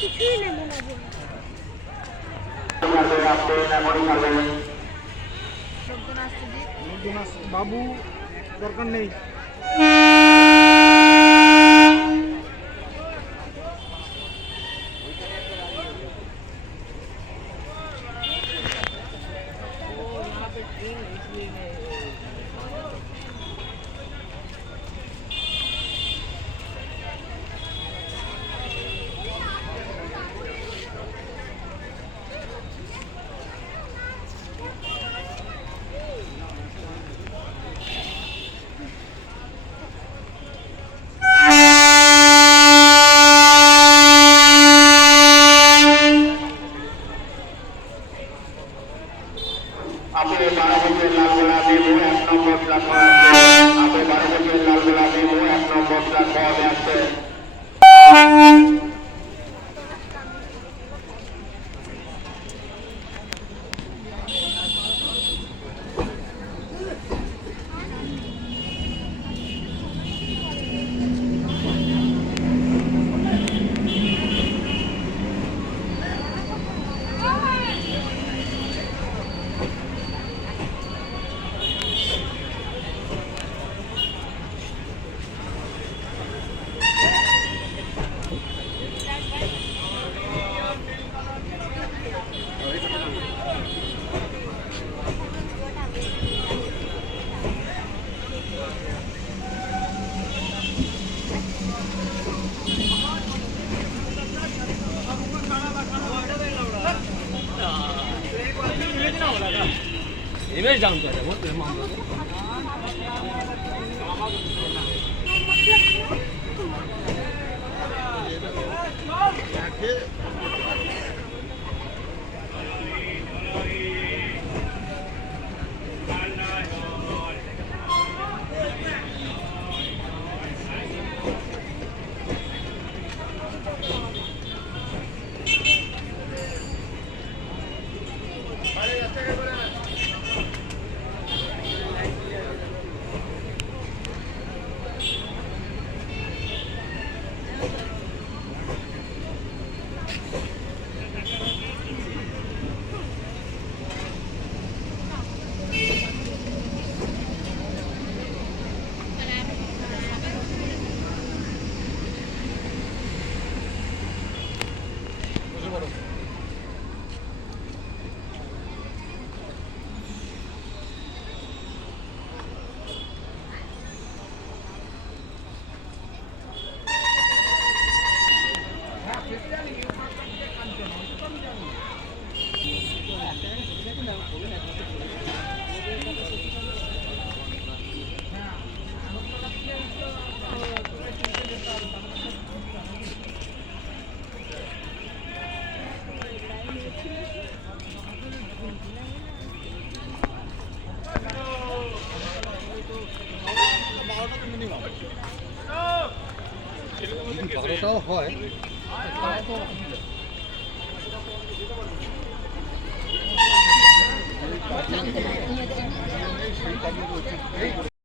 কিছুই নেব না বলে। বাবু দরকার নেই। আপনি 12 বছর লাল গোলাপি মু 1 নম্বর প্ল্যাটফর্মে আসছে। আপনি 12 বছর লাল গোলাপি মু 1 নম্বর প্ল্যাটফর্মে আসছে। 이메일 장도 돼. 뭐 얼마 안 돼? বারোটাও হয় তাও তো